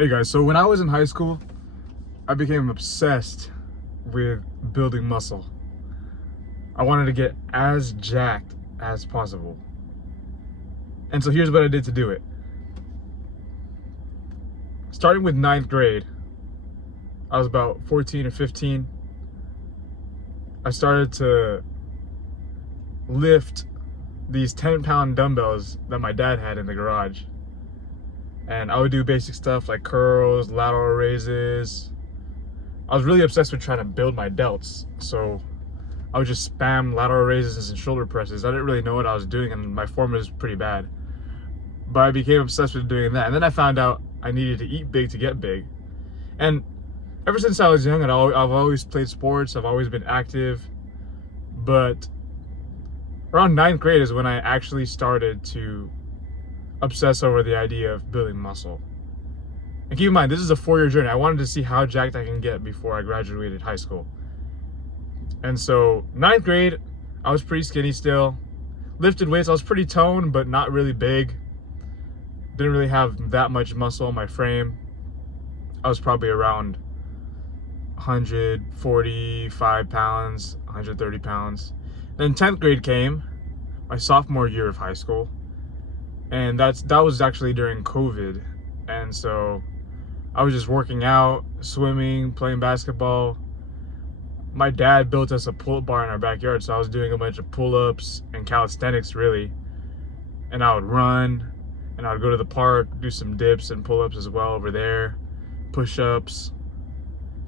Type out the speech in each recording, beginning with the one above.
Hey guys, so when I was in high school, I became obsessed with building muscle. I wanted to get as jacked as possible. And so here's what I did to do it. Starting with 9th grade, I was about 14 or 15. I started to lift these 10-pound dumbbells that my dad had in the garage. And I would do basic stuff like curls, lateral raises. I was really obsessed with trying to build my delts. So I would just spam lateral raises and shoulder presses. I didn't really know what I was doing and my form was pretty bad. But I became obsessed with doing that. And then I found out I needed to eat big to get big. And ever since I was young, I've always played sports. I've always been active. But around 9th grade is when I actually started to obsess over the idea of building muscle. And keep in mind, this is a 4-year journey. I wanted to see how jacked I can get before I graduated high school. And so 9th grade, I was pretty skinny still. Lifted weights, I was pretty toned, but not really big. Didn't really have that much muscle in my frame. I was probably around 145 pounds, 130 pounds. Then 10th grade came, my sophomore year of high school. And that was actually during COVID. And so I was just working out, swimming, playing basketball. My dad built us a pull-up bar in our backyard, so I was doing a bunch of pull-ups and calisthenics really. And I would run, and I would go to the park, do some dips and pull-ups as well over there, push-ups,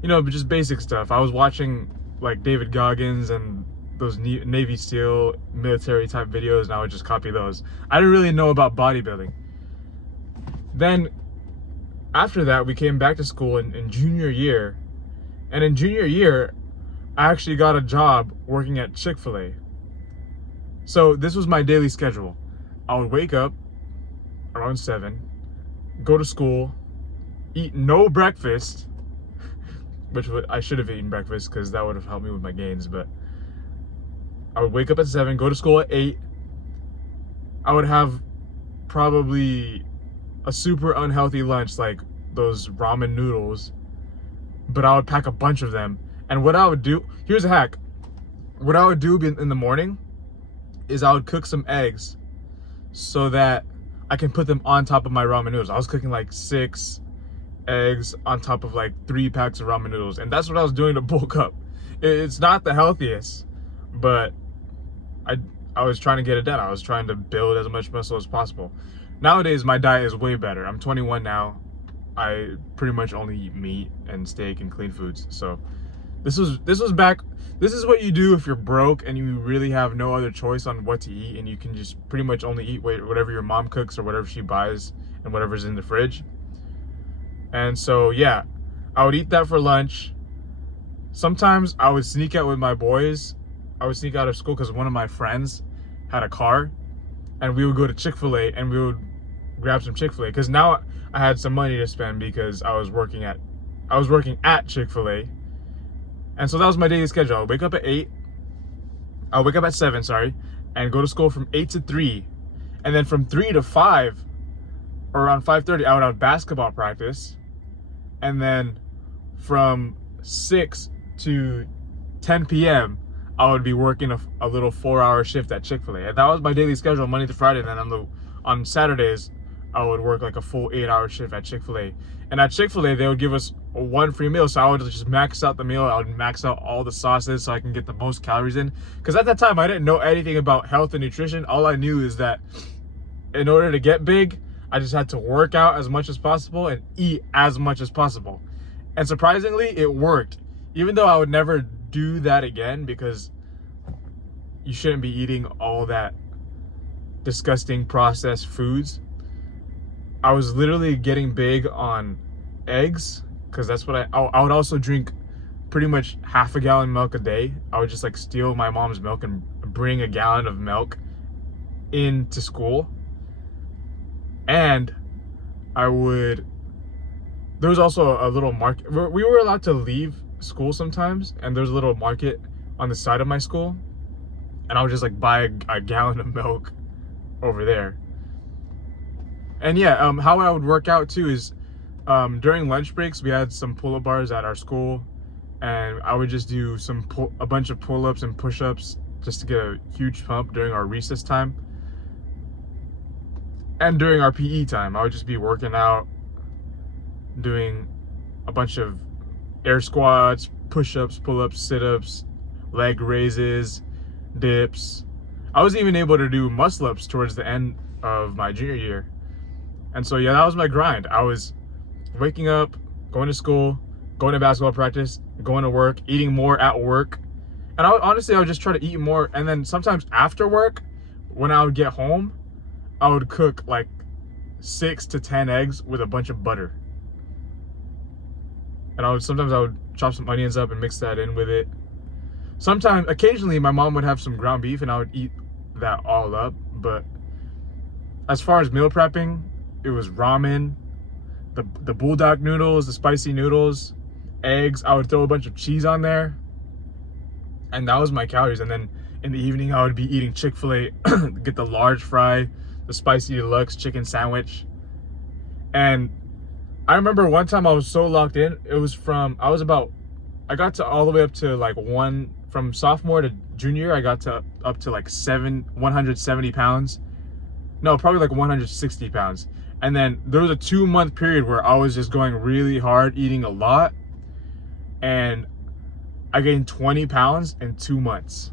but just basic stuff. I was watching like David Goggins and those Navy SEAL military type videos, and I would just copy those. I didn't really know about bodybuilding. Then after that, we came back to school in junior year. And in junior year, I actually got a job working at Chick-fil-A. So this was my daily schedule. I would wake up around 7, go to school, eat no breakfast, which I should have eaten breakfast because that would have helped me with my gains, but I would wake up at 7, go to school at 8. I would have probably a super unhealthy lunch, like those ramen noodles, but I would pack a bunch of them. And what I would do, here's a hack. What I would do in the morning is I would cook some eggs so that I can put them on top of my ramen noodles. I was cooking like 6 eggs on top of like 3 packs of ramen noodles. And that's what I was doing to bulk up. It's not the healthiest, but I was trying to get it done. I was trying to build as much muscle as possible. Nowadays, my diet is way better. I'm 21 now. I pretty much only eat meat and steak and clean foods. So this was back. This is what you do if you're broke and you really have no other choice on what to eat, and you can just pretty much only eat whatever your mom cooks or whatever she buys and whatever's in the fridge. And so yeah, I would eat that for lunch. Sometimes I would sneak out with my boys. I would sneak out of school because one of my friends had a car, and we would go to Chick-fil-A and we would grab some Chick-fil-A, because now I had some money to spend because I was working at Chick-fil-A. And so that was my daily schedule. I would wake up at 8. I would wake up at 7, and go to school from 8 to 3. And then from 3 to 5, or around 5:30, I would have basketball practice. And then from 6 to 10 p.m., I would be working a little 4-hour shift at Chick-fil-A. And that was my daily schedule, Monday to Friday. And then on Saturdays, I would work like a full 8-hour shift at Chick-fil-A. And at Chick-fil-A, they would give us 1 free meal. So I would just max out the meal. I would max out all the sauces so I can get the most calories in. Because at that time, I didn't know anything about health and nutrition. All I knew is that in order to get big, I just had to work out as much as possible and eat as much as possible. And surprisingly, it worked. Even though I would never do that again, because you shouldn't be eating all that disgusting processed foods. I was literally getting big on eggs, because that's what I would also drink pretty much half a gallon of milk a day. I would just like steal my mom's milk and bring a gallon of milk into school. And there was also a little market. We were allowed to leave school sometimes, and there's a little market on the side of my school, and I would just like buy a gallon of milk over there. And yeah, how I would work out too is During lunch breaks, we had some pull-up bars at our school, and I would just do a bunch of pull-ups and push-ups just to get a huge pump during our recess time. And during our PE time, I would just be working out, doing a bunch of air squats, push-ups, pull-ups, sit-ups, leg raises, dips. I was even able to do muscle-ups towards the end of my junior year. And so, yeah, that was my grind. I was waking up, going to school, going to basketball practice, going to work, eating more at work. And honestly, I would just try to eat more. And then sometimes after work, when I would get home, I would cook like 6 to 10 eggs with a bunch of butter. And sometimes I would chop some onions up and mix that in with it. Occasionally, my mom would have some ground beef and I would eat that all up. But as far as meal prepping, it was ramen, the bulldog noodles, the spicy noodles, eggs. I would throw a bunch of cheese on there. And that was my calories. And then in the evening, I would be eating Chick-fil-A, get the large fry, the spicy deluxe chicken sandwich. And I remember one time I was so locked in. I got to all the way up to from sophomore to junior year, I got to up to 170 pounds. No, probably 160 pounds. And then there was a 2-month period where I was just going really hard, eating a lot. And I gained 20 pounds in 2 months.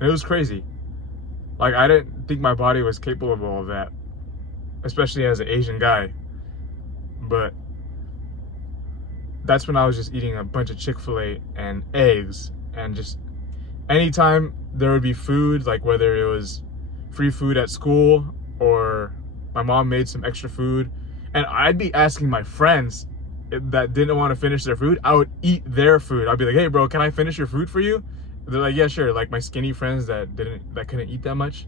And it was crazy. I didn't think my body was capable of that, especially as an Asian guy. But that's when I was just eating a bunch of Chick-fil-A and eggs. And just anytime there would be food, whether it was free food at school or my mom made some extra food, and I'd be asking my friends that didn't want to finish their food, I would eat their food. I'd be like, hey bro, can I finish your food for you? They're like, yeah, sure. My skinny friends that couldn't eat that much,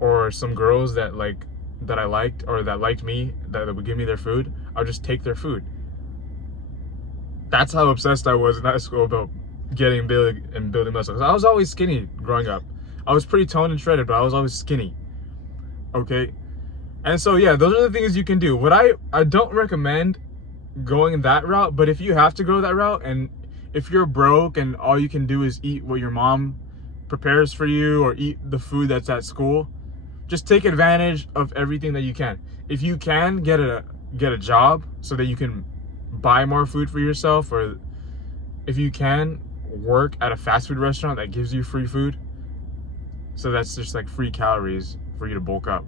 or some girls that I liked or that liked me, that would give me their food, I would just take their food. That's how obsessed I was in high school about getting big and building muscle. 'Cause I was always skinny growing up. I was pretty toned and shredded, but I was always skinny. Okay? And so, yeah, those are the things you can do. What I don't recommend going that route, but if you have to go that route, and if you're broke and all you can do is eat what your mom prepares for you or eat the food that's at school, just take advantage of everything that you can. If you can get a job so that you can buy more food for yourself, or if you can work at a fast food restaurant that gives you free food, so that's just free calories for you to bulk up.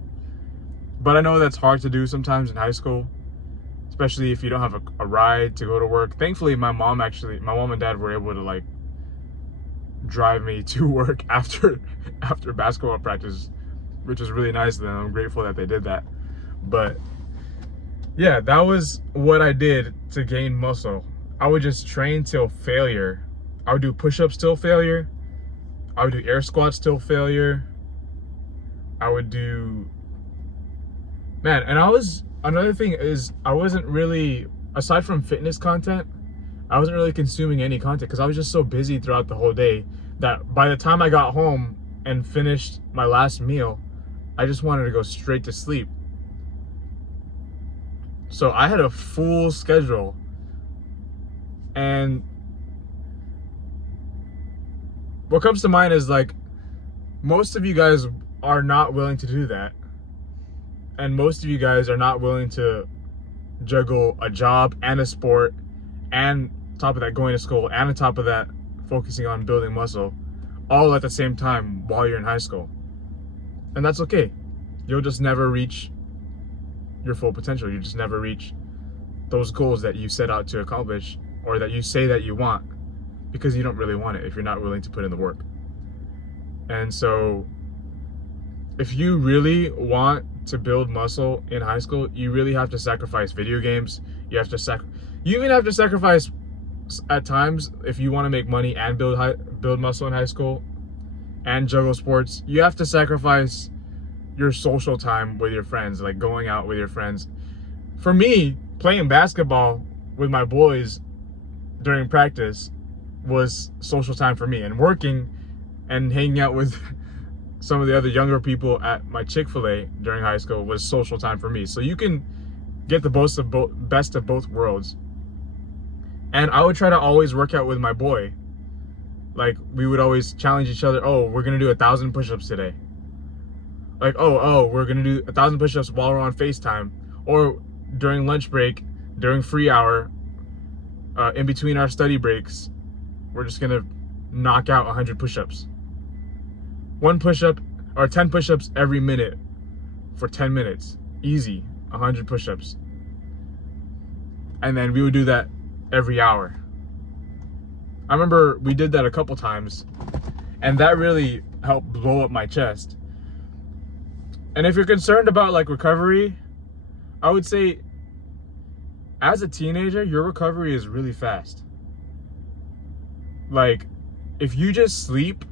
But I know that's hard to do sometimes in high school, especially if you don't have a ride to go to work. Thankfully, my mom and dad were able to drive me to work after basketball practice, which was really nice of them. I'm grateful that they did that. But yeah, that was what I did to gain muscle. I would just train till failure. I would do push-ups till failure. I would do air squats till failure. I would do, man, and another thing is, I wasn't really, aside from fitness content, I wasn't really consuming any content because I was just so busy throughout the whole day that by the time I got home and finished my last meal, I just wanted to go straight to sleep. So I had a full schedule, and what comes to mind is most of you guys are not willing to do that. And most of you guys are not willing to juggle a job and a sport, and on top of that going to school, and on top of that focusing on building muscle, all at the same time while you're in high school. And that's okay. You'll just never reach your full potential. You just never reach those goals that you set out to accomplish, or that you say that you want, because you don't really want it if you're not willing to put in the work. And so if you really want to build muscle in high school, you really have to sacrifice video games. You even have to sacrifice at times, if you want to make money and build muscle in high school and juggle sports, you have to sacrifice your social time with your friends, going out with your friends. For me, playing basketball with my boys during practice was social time for me, and working and hanging out with some of the other younger people at my Chick-fil-A during high school was social time for me. So you can get the best of both worlds. And I would try to always work out with my boy. Like, we would always challenge each other. Oh, we're gonna do 1,000 push-ups today. Like, oh, we're gonna do 1,000 push-ups while we're on FaceTime, or during lunch break, during free hour, in between our study breaks, we're just gonna knock out 100 push-ups. 1 push-up or 10 push-ups every minute for 10 minutes. Easy, 100 push-ups. And then we would do that every hour. I remember we did that a couple times, and that really helped blow up my chest. And if you're concerned about like recovery, I would say as a teenager, your recovery is really fast. Like, if you just sleep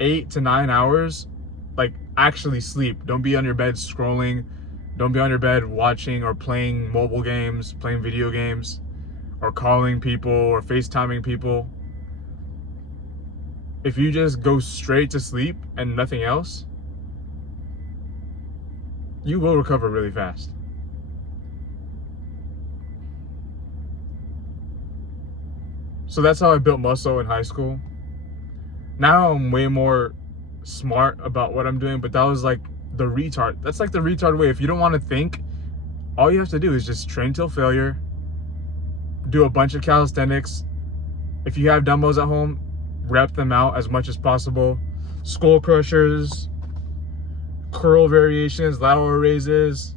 8 to 9 hours, like actually sleep, don't be on your bed scrolling, don't be on your bed watching or playing mobile games, playing video games, or calling people or FaceTiming people. If you just go straight to sleep and nothing else, you will recover really fast. So that's how I built muscle in high school. Now I'm way more smart about what I'm doing, but that was like the retard. That's like the retard way. If you don't want to think, all you have to do is just train till failure, do a bunch of calisthenics. If you have dumbbells at home, rep them out as much as possible. Skull crushers, curl variations, lateral raises,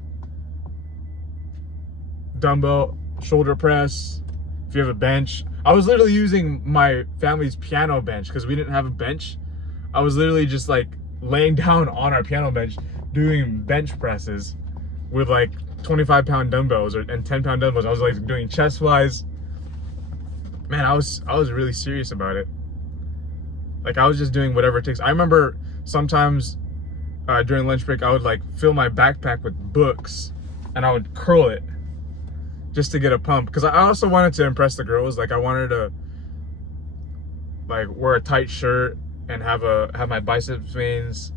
dumbbell shoulder press. If you have a bench, I was literally using my family's piano bench because we didn't have a bench. I was literally just like laying down on our piano bench doing bench presses with like 25-pound dumbbells and 10-pound dumbbells. I was like doing chest flies. Man, I was really serious about it. Like, I was just doing whatever it takes. I remember sometimes during lunch break, I would like fill my backpack with books and I would curl it just to get a pump. Because I also wanted to impress the girls. Like, I wanted to like wear a tight shirt and have my biceps veins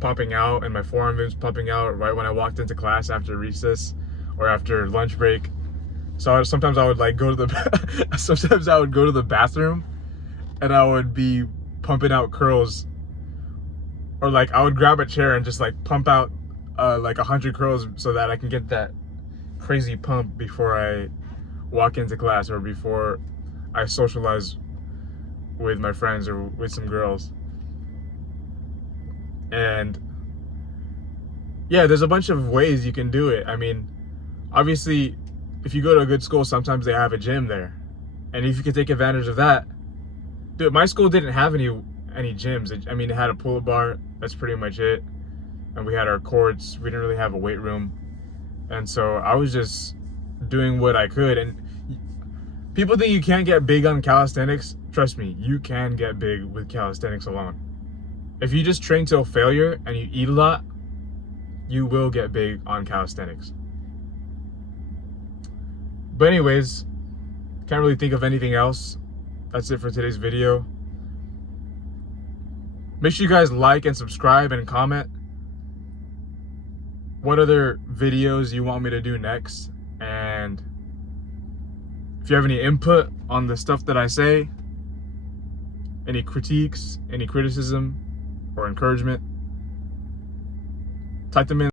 popping out and my forearm veins popping out right when I walked into class after recess or after lunch break. So sometimes I would like go to the sometimes I would go to the bathroom and I would be pumping out curls, or like I would grab a chair and just like pump out like 100 curls so that I can get that crazy pump before I walk into class or before I socialize with my friends or with some girls. And yeah, there's a bunch of ways you can do it. I mean, obviously, if you go to a good school, sometimes they have a gym there. And if you can take advantage of that, dude, my school didn't have any gyms. I mean, it had a pull-up bar. That's pretty much it. And we had our courts. We didn't really have a weight room. And so I was just doing what I could. And people think you can't get big on calisthenics. Trust me, you can get big with calisthenics alone. If you just train till failure and you eat a lot, you will get big on calisthenics. But anyways, can't really think of anything else. That's it for today's video. Make sure you guys like and subscribe and comment what other videos you want me to do next. And if you have any input on the stuff that I say, any critiques, any criticism or encouragement, type them in.